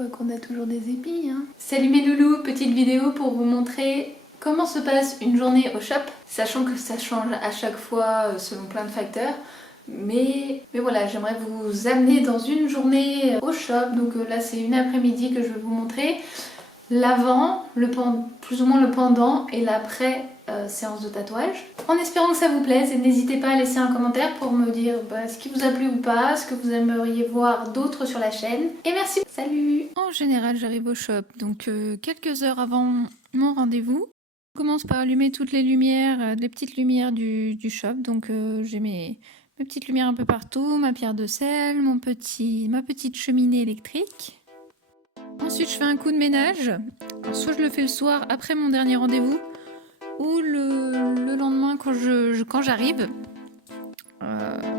Je vois qu'on a toujours des épis, hein. Salut mes loulous, petite vidéo pour vous montrer comment se passe une journée au shop, sachant que ça change à chaque fois selon plein de facteurs. Mais voilà, j'aimerais vous amener dans une journée au shop. Donc là, c'est une après-midi que je vais vous montrer. L'avant, plus ou moins le pendant et l'après séance de tatouage. En espérant que ça vous plaise, et n'hésitez pas à laisser un commentaire pour me dire ce qui vous a plu ou pas, ce que vous aimeriez voir d'autres sur la chaîne. Et merci, salut! En général, j'arrive au shop, donc quelques heures avant mon rendez-vous. Je commence par allumer toutes les lumières, les petites lumières du shop. Donc j'ai mes petites lumières un peu partout, ma pierre de sel, ma petite cheminée électrique. Ensuite, je fais un coup de ménage. Alors, soit je le fais le soir après mon dernier rendez-vous, ou le lendemain quand j'arrive.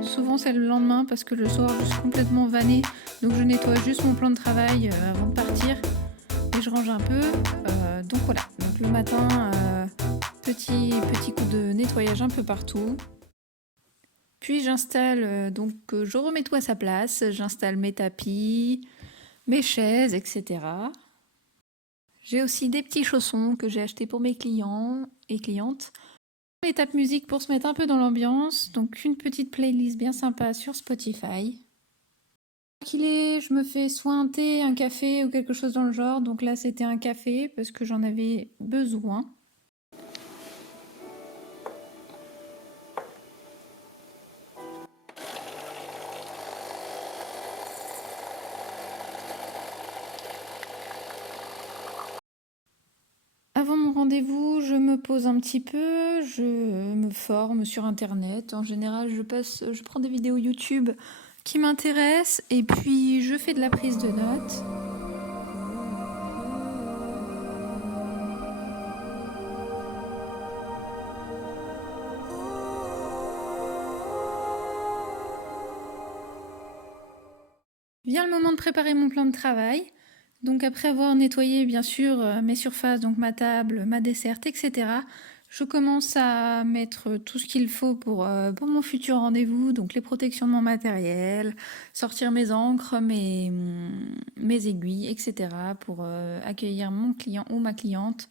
Souvent c'est le lendemain parce que le soir je suis complètement vannée, donc je nettoie juste mon plan de travail avant de partir et je range un peu. Donc voilà, donc le matin, petit coup de nettoyage un peu partout. Puis j'installe, je remets tout à sa place, j'installe mes tapis, mes chaises, etc. J'ai aussi des petits chaussons que j'ai achetés pour mes clients et clientes. L'étape musique pour se mettre un peu dans l'ambiance, donc une petite playlist bien sympa sur Spotify. Je me fais soit un thé, un café ou quelque chose dans le genre, donc là c'était un café parce que j'en avais besoin. Avant mon rendez-vous, je me pose un petit peu, je me forme sur internet. En général, je prends des vidéos YouTube qui m'intéressent et puis je fais de la prise de notes. Vient le moment de préparer mon plan de travail. Donc après avoir nettoyé bien sûr mes surfaces, donc ma table, ma desserte, etc., je commence à mettre tout ce qu'il faut pour mon futur rendez-vous, donc les protections de mon matériel, sortir mes encres, mes aiguilles, etc., pour accueillir mon client ou ma cliente.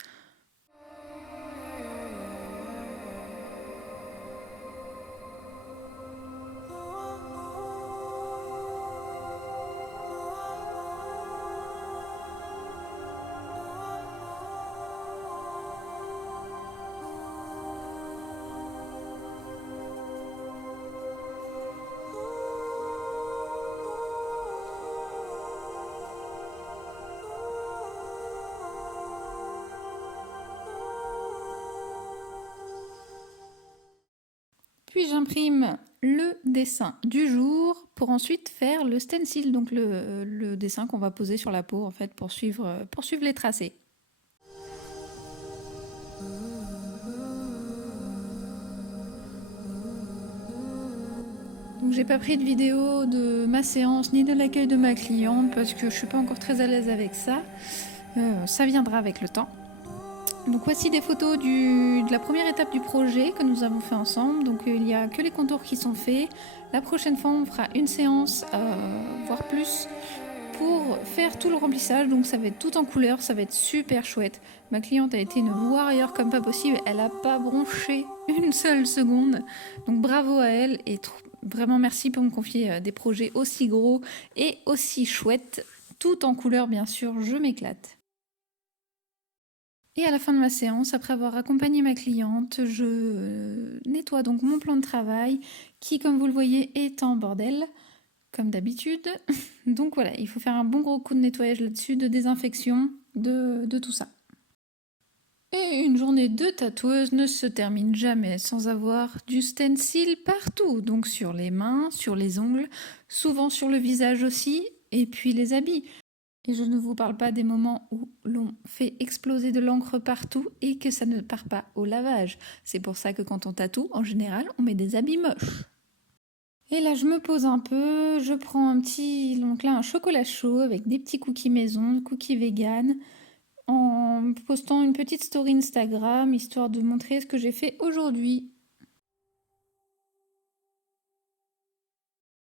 Puis j'imprime le dessin du jour pour ensuite faire le stencil, donc le dessin qu'on va poser sur la peau en fait pour suivre les tracés. Donc j'ai pas pris de vidéo de ma séance ni de l'accueil de ma cliente parce que je suis pas encore très à l'aise avec ça. Ça viendra avec le temps. Donc voici des photos de la première étape du projet que nous avons fait ensemble. Donc il n'y a que les contours qui sont faits. La prochaine fois on fera une séance, voire plus, pour faire tout le remplissage. Donc ça va être tout en couleur, ça va être super chouette. Ma cliente a été une warrior comme pas possible. Elle n'a pas bronché une seule seconde. Donc bravo à elle et vraiment merci pour me confier des projets aussi gros et aussi chouettes. Tout en couleur bien sûr, je m'éclate. Et à la fin de ma séance, après avoir accompagné ma cliente, je nettoie donc mon plan de travail qui, comme vous le voyez, est en bordel, comme d'habitude. Donc voilà, il faut faire un bon gros coup de nettoyage là-dessus, de désinfection, de tout ça. Et une journée de tatoueuse ne se termine jamais sans avoir du stencil partout, donc sur les mains, sur les ongles, souvent sur le visage aussi, et puis les habits. Et je ne vous parle pas des moments où l'on fait exploser de l'encre partout et que ça ne part pas au lavage. C'est pour ça que quand on tatoue, en général, on met des habits moches. Et là, je me pose un peu, je prends un chocolat chaud avec des petits cookies maison, cookies vegan, en postant une petite story Instagram, histoire de montrer ce que j'ai fait aujourd'hui.